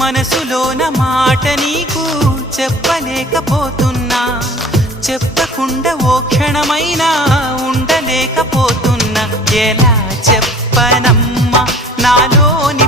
మనసులోన మాట నీకు చెప్పలేకపోతున్నా, చెప్పకుండా ఓ క్షణమైనా ఉండలేకపోతున్నా. ఎలా చెప్పనమ్మా నాలోని